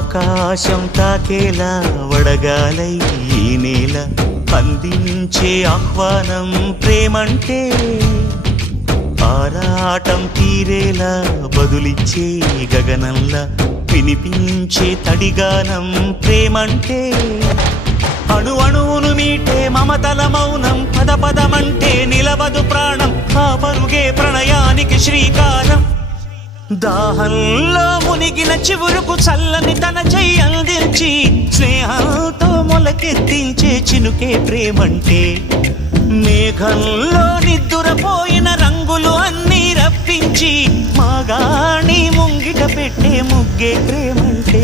ఆకాశం తాకేలా వడగాలై ఈ నేల అందించే ఆహ్వానం ప్రేమంటే ఆరాటం తీరేలా బదులిచ్చే గగనంలా వినిపించే తడిగానం ప్రేమంటే అణు అణువును మీటే మమతల మౌనం పద పదమంటే నిలవదు ప్రాణం ఆ పరుగే ప్రణయానికి శ్రీకారం దాహంలో మునిగిన చివురుకు చల్లని తన చెయ్యి అందించి స్నేహంతో మొలకెత్తించే చినుకే ప్రేమంటే మేఘంలో నిద్దురపోయిన రంగులు అన్నీ రప్పించి మాగాణి ముంగిట పెట్టే ముగ్గే ప్రేమంటే